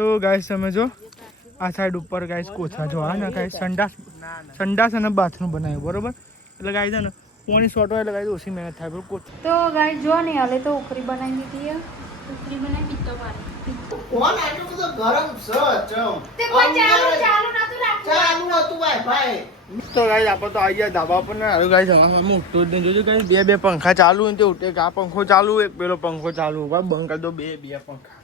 તો ગાઈસ તમે જો આ સાઈડ ઉપર ગાઈસ કોથળા જો આ ને ગાઈસ સંડાસ અને બાથરૂમ બનાવ્યું બરોબર. એટલે ગાઈસ છે ને પાણી શોર્ટ હોય એટલે ગાઈસ ઓછી મહેનત થાય બરોબર. તો ગાઈસ જો ને હાલે તો ઉખરી બનાવી દીધી છે. ઉખરી બનાવી પીતો પાણી કોણ આટલું બધું ગરમ છે ચમ તે કોઈ ચાલુ નતું રાખતું. ચાલુ હતું ભાઈ. તો ગાઈસ આપણે તો આવી ગયા ધાબા પર ને હાલો ગાઈસ આમાં ઉઠતો જ નહીં. જોજો ગાઈસ બે પંખા ચાલુ હોય તે ઉઠે. આ પંખો ચાલુ એક પેલો પંખો ચાલુ હોય બંધ કરી દો. બે પંખા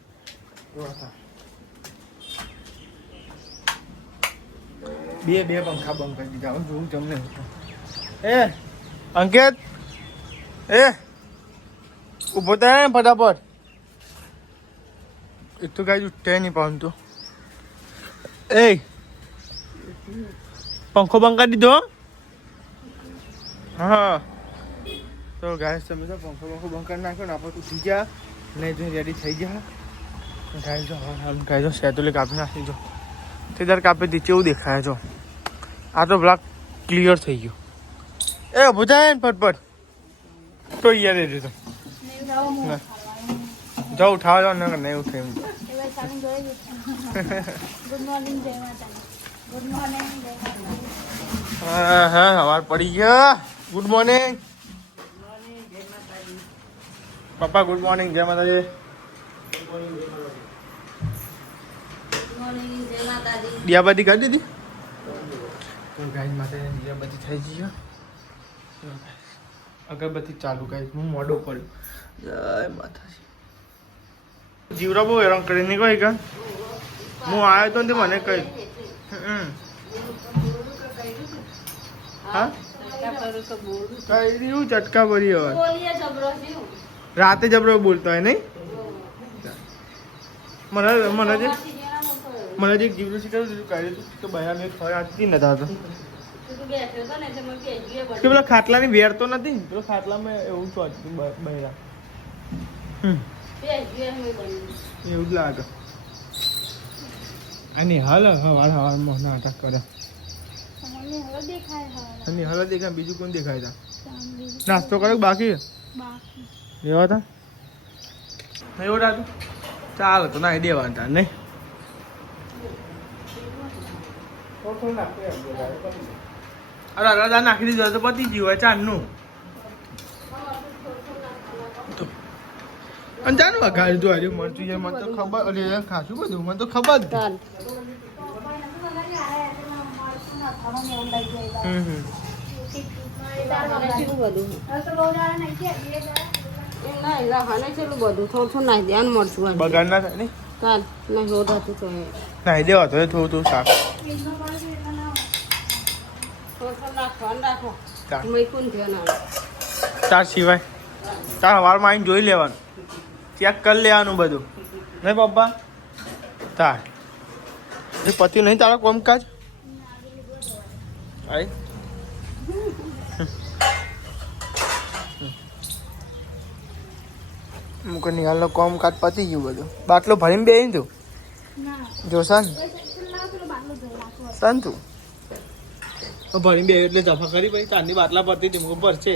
બે પંખા બંધ કરી દીધા. હું જોઉં તમને એ અંકિત એ ઉભો થાય ફટાફટ. એક તો ગાઈસ ઉઠે નહીં પાઉં તો એ પંખો બંધ કરી દીધો. હા તો ગાઈસ તમે તો પંખો બંધ કરી નાખ્યો ને આપણે ઉઠી ગયા નહીં જો રેડી થઈ ગયા. ગાઈસ જો ગાઈસ સેતુલે કાપી નાખી જો તે દર કાપી દીધી એવું દેખાય જો. આ તો બ્લોક ક્લિયર થઈ ગયો. એ બુજાય ને ફટફટ તો યાર એ તો જાઓ ઉઠાવ જાઓ ને નહીં ઉઠે એમ. ગુડ મોર્નિંગ જય માતા. ગુડ મોર્નિંગ જય માતા. હા સવાર પડી ગયા. ગુડ મોર્નિંગ પપ્પા. ગુડ મોર્નિંગ જય માતાજી. દિયાબત્તી કરી દીધી. ગાય માતા દિયાબત્તી થઈ ગઈ. અગરબત્તી ચાલુ ગાય. હું મોડો પડ્યો. જય માતાજી. જીવરા બહુ હેરાન કરીને કહી કે હું આવ્યો તો ને મને કહી હા કઈ દીધું ચટકા ભરી હવે રાતે જબરો બોલતો હોય નહીં. મને જે જીવરું શીખવ્યું હતું કાઢ્યું હતું કે બહાર મેં ખરે આજથી નથી આવતો કે પેલા ખાટલાની વેર તો નથી. પેલો ખાટલામાં એવું તો હતું બહેરા એવું જ લાગે. અને હાલ હવામાં નાટક કરે. અને હાલ દેખાય બીજું કોણ દેખાય તા. નાસ્તો કરે બાકી એવા હતા એવું રાતું ચાલ તો ના દેવાના નહીં. અરે અરે નાખી દીધું તો પતી ગયું હોય ચાંદનું. અને જાનું વઘાર જો આજે મરચું છે મને તો ખબર. અરે ખાસું બધું મને તો ખબર જ. બગાડ ના થાય ને નાઈ દેવા તો થોડું શાક ચાર સિવાય ચાર વારમાં આવીને જોઈ લેવાનું. ચેક કરી લેવાનું બધું નહીં પપ્પા. તાર એ પતિ નહીં તારા કોમકાજ આઈ મુક નિહાલનો કોમકાજ પતી ગયું બધું. બાટલો ભરીને બેહીને તું જોશાન સંતુ ભરીને બે એટલે જફા કરી પછી ચાંદની બાટલા પડતી હતી મુક પર છે.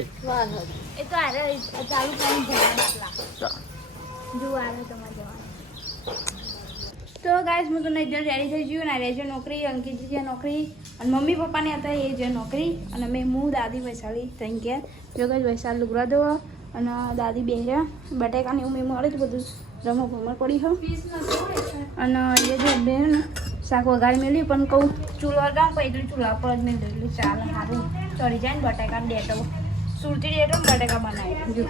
તો ગાઈસ હું તો નહીં રેડી થઈ ગયું ને રેજો નોકરી. અંકિત જે નોકરી અને મમ્મી પપ્પાની હતા એ જે નોકરી અને મેં હું દાદી વૈશાળી થઈ ગયા. જો ગાઈસ વૈશાળ લુગડા દો અને દાદી બે રહ્યા. બટાકાને એવું મેં મળે જ બધું રમો ભમર પડી હોય. અને એ જે બેન શાક વઘારી મેળ્યું પણ કહું ચૂલો ગામ પછી ચૂલા પર જ મેં દોડલું ચાલ સારું ચડી જાય ને. બટાકા ડેટો સુરતી ડેટો ને બટાકા બનાવી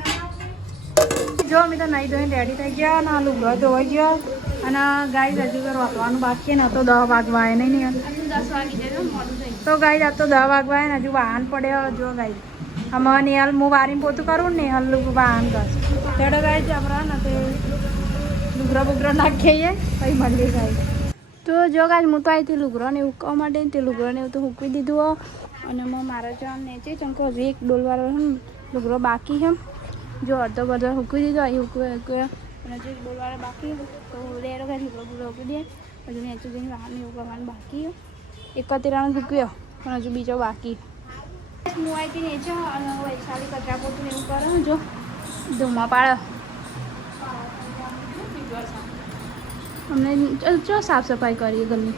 જો અમે તો નહીં ધોઈને રેડી થઈ ગયા અને લુગડા ધોવાઈ ગયા. અને ગાય હજુ તો રોકવાનું બાકી ને તો 10 વાગવા આવે નહીં. 10 વાગી જાય તો ગાય આ તો 10 વાગવા આવે ને હજુ વાહન પડે. જો ગાય આમાં નેહાલ હું વારીને પોતું કરું ને નેહાલ વાહન કરશે તેડો ગાય જબરા ને તે લુગરા બુગરા નાખીએ પછી મંડી જાય. તો જો ગાય હું તો આવી હતી લુગરાને ઉકવા માટે. તે લુગરાને એવું તો મૂકવી દીધું. અને મારા જવાનું નેચે ચમકો હજી એક ડોલવાળો લુગરો બાકી છે. જો અડધો બધો મૂકવી દીધો અહીં ઉકવે અને હજુ એક ડોલવાળો બાકી તો લેરો ગાય લુગરો બુગરો મૂકી દે. હજુ નેચું જઈને વાહન એવું કરવાનું બાકી. એક કતરાનો મૂક્યો પણ હજુ બીજો બાકી. હું આવી હતી નેચે અને વૈશાળી કચરા પોતું એવું કરે જો ધુમા પાડે. અમને ચો સાફ સફાઈ કરીએ ઘરની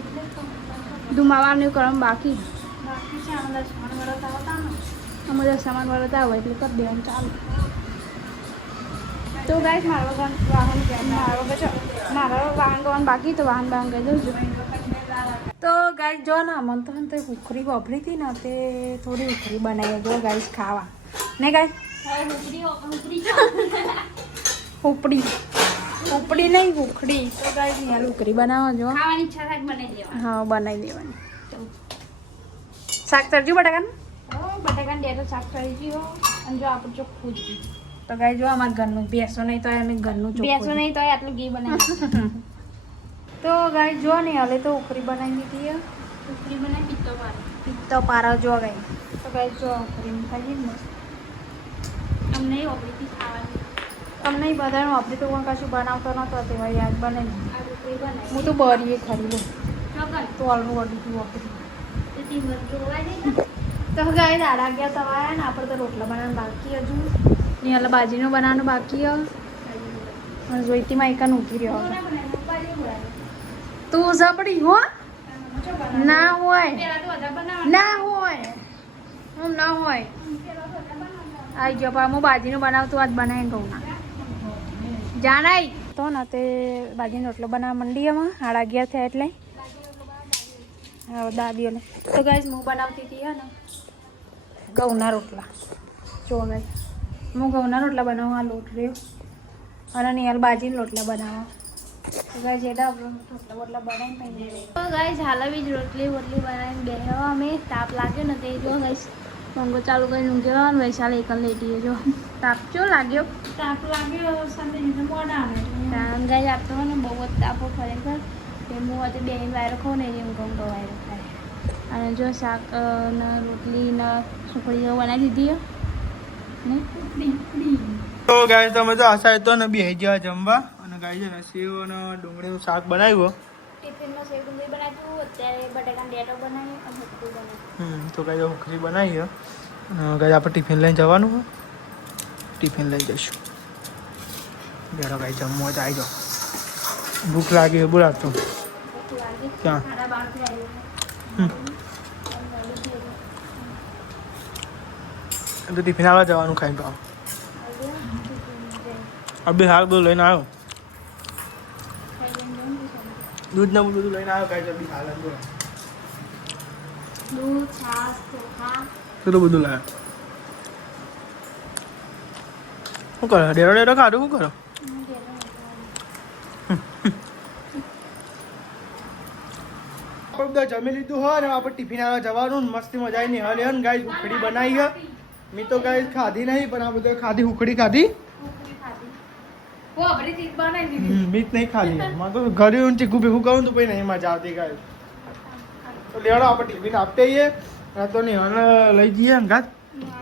ધુમાવાનું કરવાનું બાકી અમારે સામાન વળતા હોય એટલે કરી દેવાનું ચાલુ. તો ગાઈસ મારા વાહન ગવાનું બાકી તો વાહન કહી દઉં છું. તો ગાઈસ જો ને મને તો તે ઉખરી વાપરી હતી ને તે થોડી ઉખરી બનાવી જો ગાઈસ ખાવા ને ગાઈસ ઉપડી નહીં ઉખડી. તો ગાઈસ યાર ઉખરી બનાવો જો ખાવાની ઈચ્છા થાય બનાવી દેવાની. હા બનાવી દેવાની. શાક તરજો બટાકાનું ડેટો શાક તરી ગયો અને જો આપણે ચોખ્ખું જ. તો ગાઈસ જો અમારા ઘરનું બેસો નહીં તો અમે ઘરનું બેસો નહીં તો આટલું ઘી બનાવી. તો ગાઈસ જો ને હાલે તો ઉખરી બનાવી દીધી. ઉખરી બનાવી પિત્તો પારો જો ગાઈસ. તો ગાઈસ જો ઉખરી ખાઈ મસ્ત અમને ઓપરીથી ખાવાની અમને બધાને ઓપરી તો કોઈ કશું બનાવતો નતો તેવા યાદ બનાવી. હું તો બરીએ ખરી લઉં તો ઓલનું વળી ઓપરી. તો ગાય દાડા ગયા તવાયા ને આપણે તો રોટલા બનાવવાનું બાકી હજુ ને એટલે બાજીનું બનાવવાનું બાકી હવે જોઈતીમાં એકાને ઊભી રહ્યો તું ઝપડી હો ના હોય ના હોય હું ના હોય આવી ગયો પણ હું બાજીનું બનાવતું આજ બનાવી કહું ના જાણાય તો ને તે બાજીનો રોટલો બનાવવા મંડી એમાં 11:30 થયા એટલે દાદીઓને. તો ગાઈસ હું બનાવતી હતી હે ને ઘઉંના રોટલા. જો ગાઈસ હું ઘઉંના રોટલા બનાવવા આ લોટ રહ્યો અને નિયલ બાજીના રોટલા બનાવવા. તો ગાઈસ એડા રોટલા બનાવીને તો ગાઈસ હાલવી જ રોટલી બનાવીને બેહવા અમે તાપ લાગ્યો ને તે જો ગાઈસ મંગો ચાલુ કરીને ઊંઘેવાનું વૈશાલ એકલ લેટીએ જો તાપ ચો લાગ્યો સાથે મોડા આવે ગાઈસ આપતો ને બહુ જ તાપો ખરેખર કે હું આજે બે વાયરો ખાઉં ને એમ કહું તો વાયરો ખાય. અને જો શાક ને રોટલી ને સુખડીઓ બનાવી દીધી ને તો ગાઈસ તમે તો આશા તો ને બેહી ગયા જમવા અને ગાઈસ ને સેવ અને ડુંગળીનું શાક બનાવ્યું. ટિફિનમાં સેવ ડુંગળી બનાવ્યું અત્યારે બટાકાનો ડેટો બનાવ્યો અને સુખડી બનાવી. તો ગાઈસ ઉખરી બનાવી અને ગાઈસ આપણે ટિફિન લઈને જવાનું હોય ટિફિન લઈ જઈશું. બેડો ગાઈસ જમવા જ આવી જાઓ. ભૂખ લાગી બોલાવતો ક્યાં તો ટિફિન આવવા જવાનું ખાઈ તો અબે હાલ બધું લઈને આવ્યો દૂધ ને બધું લઈને આવ્યો કાંઈ જલ્દી હાલ દૂધ છાશ ચોખા કેટલું બધું લાવ્યો. શું કરો ડેરો ખાધું શું કરો બધા જમી લીધું હોય ને આપણે ટિફિન આવવા જવાનું મસ્તી મજા આવી હાલ ને ગાઈસ ઉખડી બનાવી છે. મેં તો ગાઈસ ખાધી નહીં પણ આ બધા ખાધી ઉખડી ખાધી મીત નહીં ખાલી માં તો ઘરે ચીકું ભેગું કરું તો પછી નહીં મજા આવતી ગાઈસ. તો લેવડો આપણે ટિફિન આપતે આવીએ તો નિહાલ લઈ જઈએ અંગાત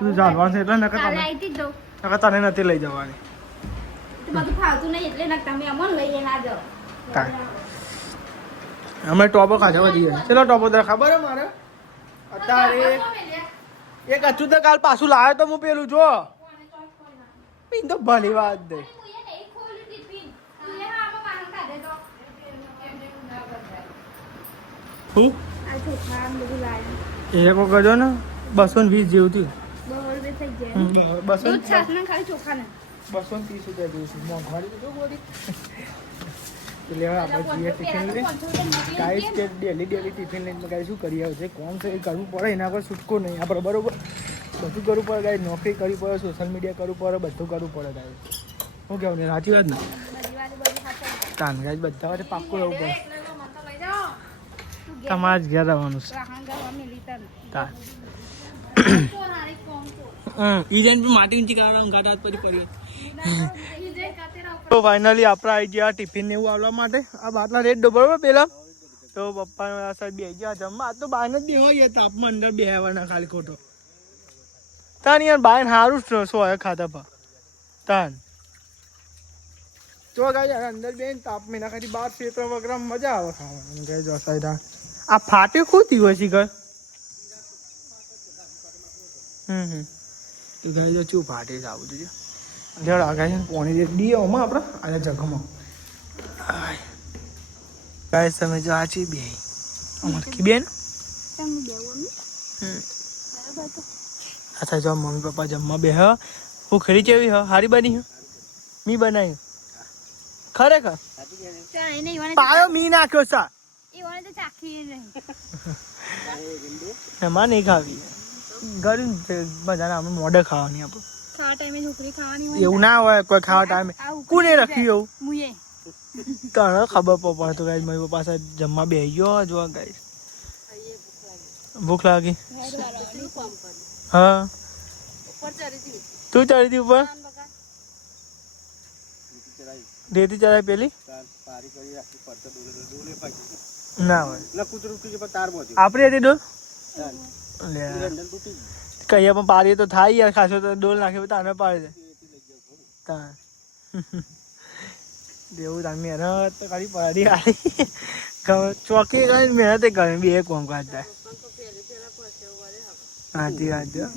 બધું જાણવાનું છે એટલે નકર તને નથી લઈ જવાની અમે ટોપો ખાધા વધી ગયા. ચલો ટોપો તને ખબર હે મારે અત્યારે એક અચું તો કાલ પાછું લાવ્યો તો હું પેલું જો પીન તો ભલી વાત દે એક વખત જો ને 220 જેવું થયું 230 રૂપિયા જેવું છે મોંઘવારી તો બોલી લેવા આપણે જઈએ ટિફિન લઈને ગાઈસ કે ડેલી ટિફિન લઈને ગાઈસ શું કરી આવે છે કોમ છે એ કરવું પડે એના પર છૂટકો નહીં આપણે બરોબર બધું કરવું પડે ગાઈસ નોકરી કરવી પડે સોશિયલ મીડિયા કરવું પડે બધું કરવું પડે ગાઈસ શું કહેવું ને સાચી વાત ને તાન ગાઈસ બધા માટે પાક્કું રહેવું પડે તમારે જ ઘેર આવવાનું છે તાન ઈજન બી માટી ઊંચી કરવાનું ગાડા પછી કરીએ. તો ફાઇનલી આપણે આવી ગયા ટિફિન ને એવું આવવા માટે આ બાટલા રેટ દો બરોબર પેલા તો પપ્પા સાહેબ બે ગયા જમવા આ તો બહાર જ બે હોય તાપમાં અંદર બે આવવાના ખાલી ખોટો તાન યાર બહાર સારું શું હોય ખાતા પા તાન તો ગાય અંદર બે તાપ મહિના ખાલી 12 ક્ષેત્ર વગેરે મજા આવે ખાવાનું ગાય જો સાઈડ આ ફાટ્યું ખૂતી હોય શીખર તો ગાય જો ચું ફાટે જ આવું જોઈએ જળ આગળ છે પાણી દે દીઓમાં આપણે આ જગમાં ગાઈસ તમે જો આચી બે અમારી બેન તમે બેવું બરાબર તો અચ્છા જો મમ્મી પપ્પા જમવા બે હ હું ખરી કેવી હ હારી બની હ મી બનાવી ખરેખર ચાલ એને ઈવાને પાયો મી નાખ્યો સા ઈવાને તો ચાખી નહીં એમાં નહીં ખાવી ગરીબ બધાને આપણે મોઢે ખાવાની આપણે ખાવા ટાઈમે છોકરી ખાવાની હોય એવું ના હોય કોઈ ખાવા ટાઈમે કોને રાખ્યું એવું મુયે તને ખબર પડે તો ગાઈસ મારી પપ્પા સાથે જમવા બેસી ગયો જો ગાઈસ ભૂખ લાગી હા તું ચડી હતી ઉપર રેતી ચડાય પેલી ના હોય આપડે હતી ડોલ કહીએ પણ પાડીએ તો થાય યાર ખાસો તો ડોલ નાખે તાને પાડી દે તાન દેવું તાન મહેનત તો કરી પાડી આવી ચોકી કરી મહેનત કરી બે કોમ કાઢતા હાજી હાજી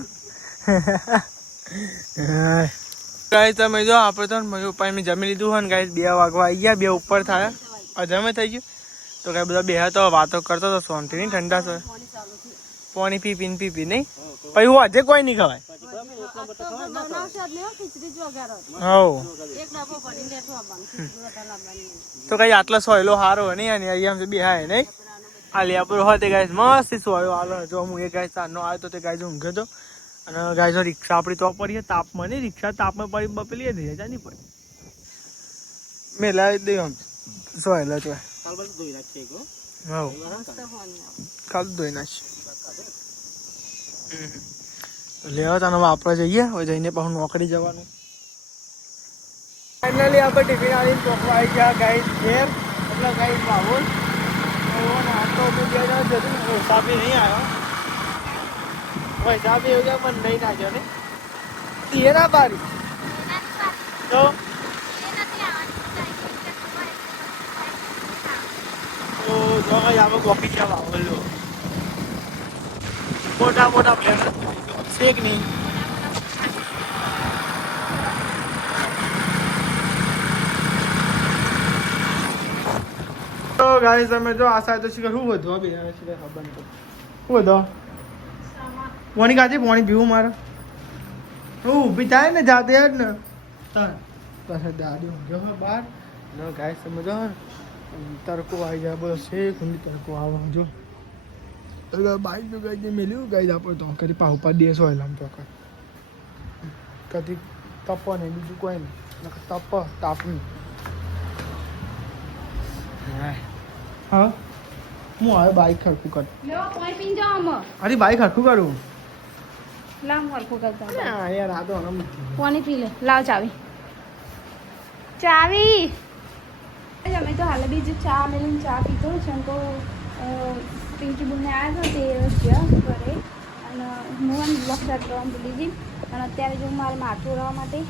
ગાઈસ તમે જો આપણે તો મમ્મી પપ્પા એમને જમી લીધું હોય ને ગાઈસ 2 વાગવા આવી ગયા 2 ઉપર થાય અજમે થઈ ગયું તો કઈ બધા બે તો વાતો કરતો તો શાંતિ નહીં ઠંડા છે પાણી પી નહીં પછી હું આજે કોઈ નહીં ખવાય તો કઈ આટલો સોયલો સારો નહીં અને અહીંયા બે હાય નહીં આ લેપર હોય તે ગાઈસ મસ્ત સોયો હાલો જો હું એ ગાઈસ સાંજનો આવ્યો તો તે ગાઈસ ઊંઘ્યો તો અને ગાઈસ રિક્ષા આપણી તો પડી તાપમાં નહીં રિક્ષા તાપમાં પડી બપેલી થઈ જાય નહીં પડી મેં લાવી દઈ આમ સોયલો તો કાલ ધોઈ નાખીએ લેવા તને આપણે જઈએ હવે જઈને પાછું નોકરી જવાનું ફાઇનલી આપણે ટિફિન આવીને ચોકવા આવી ગયા ગાઈસ ઘેર એટલે ગાઈસ બાબુલ નાસ્તો તો બે જણ જતું હિસાબી નહીં આવ્યો હિસાબી એવું છે પણ નહીં નાખ્યો ને તીએ ના બારી તો જો કઈ આપણે કોફી ચા વાવલો મોટા મોટા પ્લેન શેક નહીં તો ગાઈસ તમે જો આ સાઈડ તો શીખર શું વધવા બે શીખર ખબર નહીં શું વધો પાણી કાચે પાણી પીવું મારે હું ઊભી થાય ને જાતે જ ને પછી દાદી ઊંઘ્યો હોય બહાર ને ગાઈસ તમે જો તડકો આવી જાય બોલો શેક ઊંડી તડકો આવવા જો બાઈક તો ગાઈ મેલ્યું ગાઈ આપણે તો કરી પાહુ પા દેશ હોય લામ તો કદી તપ નહીં બીજું કોઈ નહીં તપ તાપની હા હું હવે બાઈક ખરખું કર અરે બાઈક ખરખું કરું લાવ હરખું કરતા ના યાર આ તો પાણી પી લે લાવ ચાવી અમે તો હાલ બીજું ચા મેળવીને ચા પીધો છે તો પિંકી બુને આવ્યા હતો તે ઘરે અને હું બ્લોક સ્ટાર્ટ કરવાનું ભૂલી ગઈ અને અત્યારે જો મારે માથું ઉડાવવા માટે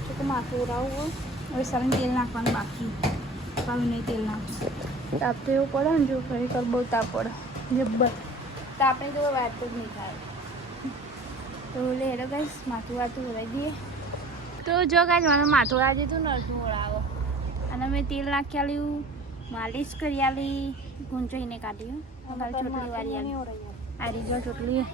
જો કે માથું ઉડાવવું હોય હવે સારું તેલ નાખવાનું બાકી પાવું નહીં તેલ નાખવું તાપ તો એવું પડે ને જો ખરેખર બહુ તાપ પડે જબ્બર તાપને તો વાત જ નહીં થાય તો લે હેડો ગાઈસ માથું વાતું ઉડાવી દઈએ તો જો ગાઈસ મને માથું ઉડાવી દીધું ને અડધું ઉડાવો અને મેં તેલ નાખી આલ્યું માલિશ કરી આલી ગુંચોઈને કાઢ્યું ચોટલી વાળી આ રીત ચોટલી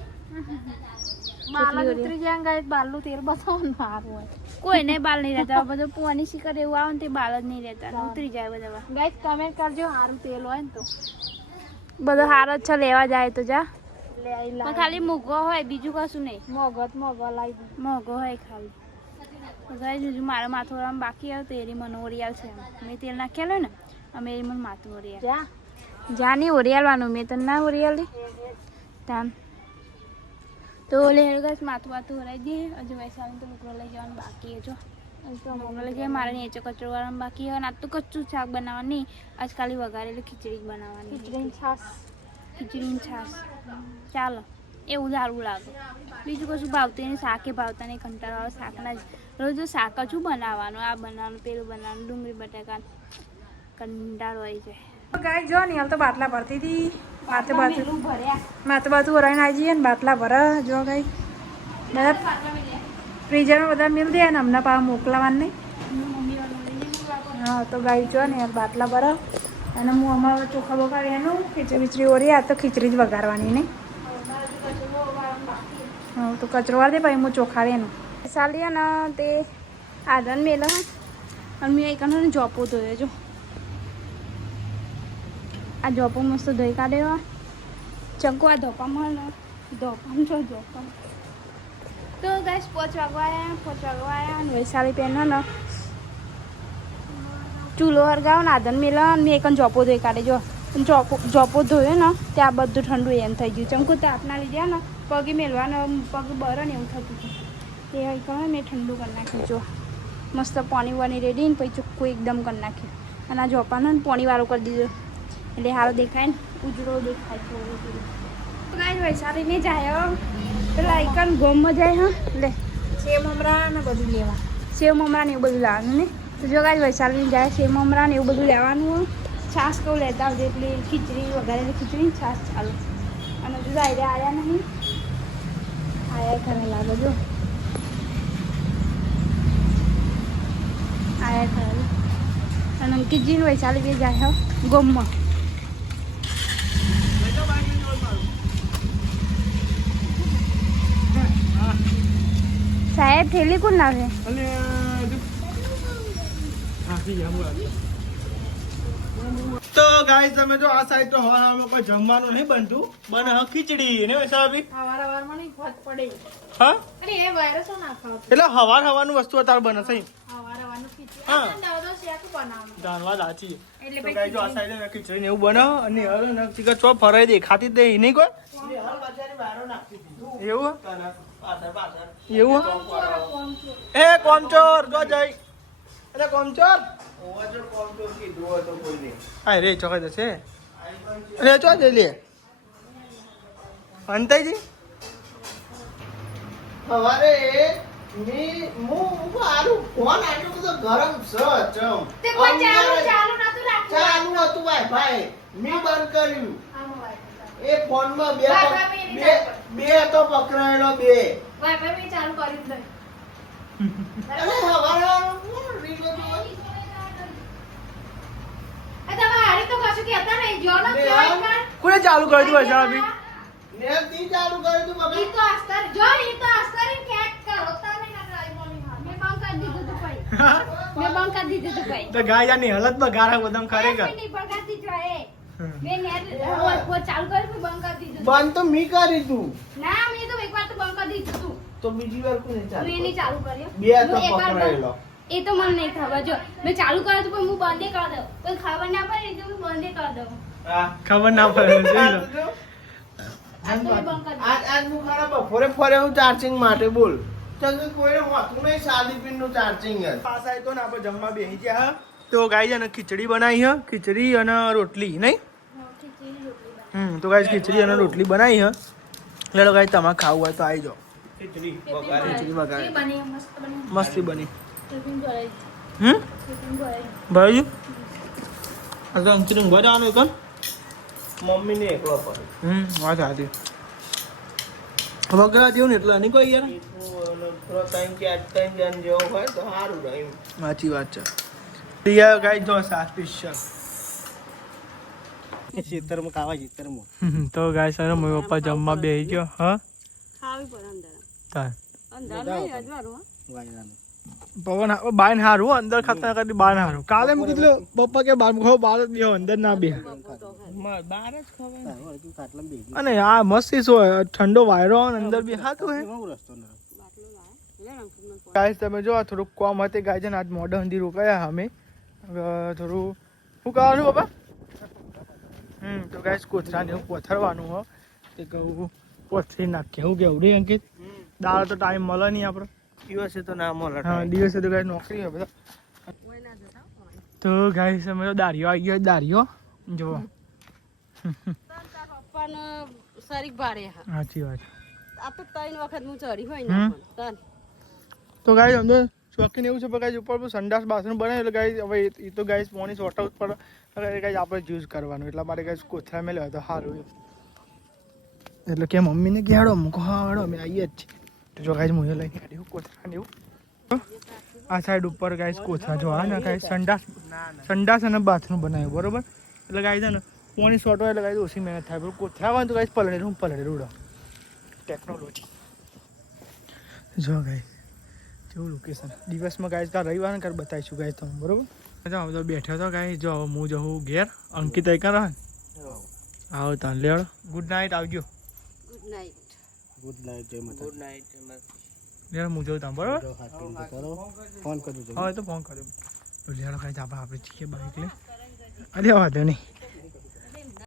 બાલનું તેલ બતાવવાનું સારું હોય કોઈને બાલ નહીં રહેતા બધું પોની શીખર એવું આવે ને તે બાલ જ નહીં રહેતા ઉતરી જાય બધા ગાઈસ કમેન્ટ કરજો સારું તેલ હોય ને તો બધો સારો જ છે લેવા જાય તો જા પણ ખાલી મોંઘો હોય બીજું કશું નહીં મોંઘો લાવી મોંઘો હોય ખાલી ગાઈસ હજુ મારા માથું આમ બાકી આવે તો એરી મને ઓરિયાલ છે મેં તેલ નાખેલું ને અમે એરી મને માથું ઓરિયાલ જાની ઓરિયાલવાનું મેં તને ના ઓરિયાલી તાન તો લે ગાઈસ માથું વાતું હરાઈ દે હજુ વૈસાલી તો લુકડો લઈ જવાનું બાકી જો લઈ જાય મારે નીચે કચરો વાળવાનું બાકી હોય આજ તો કચ્ચું શાક બનાવવાની આજ ખાલી વઘારેલી ખીચડી બનાવવાની ખીચડીની છાશ ચાલો એવું સારું લાગે બીજું કશું ભાવતું નહીં શાકે ભાવતા નહીં કંટાળાવાળું શાકના જ રોજ શાક જ બનાવવાનું આ બનાવવાનું પેલું બનાવવાનું ડુંગળી બટાકા કંટાળો આવી જાય ગાય જો ને હાલ તો બાટલા ભરતી હતી માથે બાથું ભરાઈને આવી જઈએ ને બાટલા ભરે જો ગાય બધા ફ્રીઝરમાં બધા મિલ દે ને હમણાં પાછા મોકલાવાનું નહીં હા તો ગાય જો ને બાટલા ભરે અને હું અમારા ચોખા બગાડ્યાનું ખીચડી ઓરી આ તો ખીચડી જ વઘારવાની ને હા તો કચરો વાર દે પછી હું ચોખા એનું ચાલીએ ને તે આદન મેલ અને મેં એક જોપો ધોયો જો આ જોપો મસ્ત ધોઈ કાઢ્યો ચંકુ આ ધોપામાં ને ધોપામાં જો ધોપામાં તો ગાઈસ 5 વાગવા આવ્યા અને વૈશાલી પેન ને ચૂલો હરગાવ ને આદન મેલ મેં એક જોપો ધોઈ કાઢે જો જોપો ધોયો ને ત્યાં બધું ઠંડુ એમ થઈ ગયું ચંકુ તાપના લીધે ને પગે મેલવાનો પગ બરે ને એવું થતું હતું તે કહે મેં ઠંડુ કરી નાખ્યું જો મસ્ત પાણી વાની રેડી ને પછી ચોખ્ખું એકદમ કરી નાખ્યું અને આ જોપાનો ને પાણી વાળું કરી દીધું એટલે સારો દેખાય ને ઉજળો દેખાય થોડું થોડું ગાય વૈશાલીને જાય પેલા એકન ગોમમાં જાય હા એટલે સેવ મમરા ને બધું લેવા સેવ મમરા ને એવું બધું લાવવાનું ને તો જો ગાય વૈશાલીને જાય સેવ મમરા ને એવું બધું લેવાનું છાશ કહું લેતા આવજે એટલે ખીચડી વઘારેલી ખીચડી છાશ ચાલુ અને જો આવ્યા નહીં આયા ઘરે લાગે જો આયા ઘરે અને અંકિતજી ને વૈશાલી બી જાય ગોમમાં સાહેબ થેલી કોણ લાવે તો ગાઈસ તમે જો આ સાઈડ તો હવામાં કોઈ જમવાનું નહીં બનતું બને હ ખીચડી ને વૈશાલી હવારમાં નહીં ખોટ પડે હા અરે એ વાયરસો ના ખાવ એટલે હવાનું વસ્તુ તાર બને છે હવારવાનું ખીચડી હા. આ દાવ તો શેક બનાવવાનું જાણવા સાચી એટલે તો ગાઈસ જો આ સાઈડ ખીચડી ને એવું બનાવો અને હવે નક્ષિકા ચો ફરાઈ દેખાતી જ નહીં કોઈ એવું એવું એ કોમચોર જો જઈ અરે કોમચોર હા રે ચોકડ જશે અરે ચો જઈ લે અંતાઈજી સવારે આરું ફોન આટલું બધું ગરમ છે ચમ તે કોઈ ચાલુ નતું રાખતું ચાલુ હતું ભાઈ મેં બંધ કર્યું એ ફોનમાં બે તો પકડાયેલો બે વાઈફાઈ મેં ચાલુ કર્યું જ નહીં અરે સવારે રીલો જોઈ. આ તમે હારી તો કશું કહેતા નહીં જો ને કેવાય કર કોને ચાલુ કરી દીધું વૈશાલી ને તી ચાલુ કર્યું તું ઈ બાબા તો અસ્તર જો ઈ તો અસ્તર કેક કરો તમે ના ટ્રાય બોલી મેં બંધ કરી દીધું તું ભાઈ મેં બંધ કરી દીધું તું ભાઈ તો ગાયાની હાલત માં ગારા બદમ ખરેખર નહીં બંધ કરી દીધું એ મેં નેટ ચાલુ કર્યું મેં બંધ કરી દીધું બંધ તો મી કરી તું ના મેં તો એકવાર તો બંધ કરી દીધું તું તો બીજી વાર કોને ચાલુ મેં નહીં ચાલુ કર્યું બે તો હું એકવાર પકડાયેલો એ તો મને નહીં ખબર જો મેં ચાલુ કર્યું હતું પણ હું બંધ કરી દઉં કોઈ ખબર ના પડે તો હું બંધ કરી દઉં હા ખબર ના પડે જોઈ લો. આ તો મેં બંધ કરી આજ હું ખરા બપોરે ફરે હું ચાર્જિંગ માટે બોલ તો કોઈ હોતું નહીં સાદી પિન નું ચાર્જિંગ જ પાછા તો ને આપણે જમવા બેસી ગયા તો ગાઈ છે ને ખીચડી બનાવી હે ખીચડી અને રોટલી નહીં તો ગાઈ ખીચડી અને રોટલી બનાવી હે એટલે ગાઈ તમારે ખાવું હોય તો આવી જાઓ ખીચડી વઘારે બની મસ્ત બની મસ્તી બની ટિફિન જોડાઈ ટિફિન જોડાઈ ભાઈ આ તો અંકિત ઊંઘવા જવાનું એકમ મમ્મી ને એકલો પડે વાત સાચી વગરા જેવું ને એટલે નહીં કોઈ યાર થોડો ટાઈમ કે 8 જણ જેવો હોય તો સારું રહ્યું સાચી વાત છે રિયા ગાઈ જો સાત સ્પેશિયલ ખેતરમાં ખાવા ખેતરમાં તો ગાય સર મમ્મી પપ્પા જમવા બેસી ગયો હા ખાવી પડે અંદર તાર અંદર નહીં અજવાળું પવન બાર હારું અંદર ખાતા કરતી બાર હારું કાલે મેં કીધું પપ્પા કે બાર ખો બાર જ બેહો અંદર ના બે બાર જ ખવાય અને આ મસ્ત શું હોય ઠંડો વાયરો અને અંદર બી હાતું હે ગાઈસ તમે જો આ થોડુંક કોમ હતી ગાય છે ને આજ મોઢા સુધી રોકાયા અમે થોડું શું કરવાનું બાબા તો ગાઈસ કોથરાને એવું પોથરવાનું હો તે કહું પોથરી નાખીએ હું કેવું રે અંકિત દાળ તો ટાઈમ મળે નહીં આપણો દિવસે તો ના મળે હા દિવસે તો ગાઈસ નોકરી હોય બધા તો ગાઈસ અમે તો દારિયો આવી ગયો દારિયો જો પપ્પાનો શરીક ભારે હા સાચી વાત આ તો 3 વખત હું ચડી હોય ને પણ તો ગાઈસ અંદર શોખીન એવું છે પણ ગાઈસ ઉપર સંડાસ બાથરૂમ બને એટલે ગાઈસ હવે એ તો ગાઈસ પોણી શોર્ટ આઉટ પર ગાઈસ આપણે યુઝ કરવાનું એટલા માટે ગાઈસ કોથરા મેં લેવા તો સારું એટલે કે મમ્મીને કે હેડો મૂકો હા હેડો અમે આવીએ જ છીએ તો જો ગાઈસ મુએ લઈને કાઢ્યું કોથરા ને એવું આ સાઈડ ઉપર ગાઈસ કોથરા જો આ ને ગાઈસ સંડાસ અને બાથરૂમ બનાવ્યું બરોબર એટલે ગાય છે ને પાણી શોર્ટ હોય એટલે ગાય ઓછી મહેનત થાય પણ કોથળા હોય તો ગાય પલળે હું પલળે રૂડો ટેકનોલોજી જો ગાય જેવું લોકેશન દિવસમાં ગાય કાલ રવિવાર કાલ બતાવીશું ગાય તમે બરોબર જો બધો બેઠો તો ગાય જો હું જવું ઘેર અંકિત અહીં કરો આવો તાન લેવડો ગુડ નાઇટ આવજો ગુડ નાઇટ. ગુડ નાઇટ જય માતા ગુડ નાઇટ લેવડો હું જવું તમે બરોબર કરો ફોન કરજો હવે તો ફોન કર્યો તો લેવડો ખાઈ આપણે આપણે છીએ બાઈક લે અરે વાંધો નહીં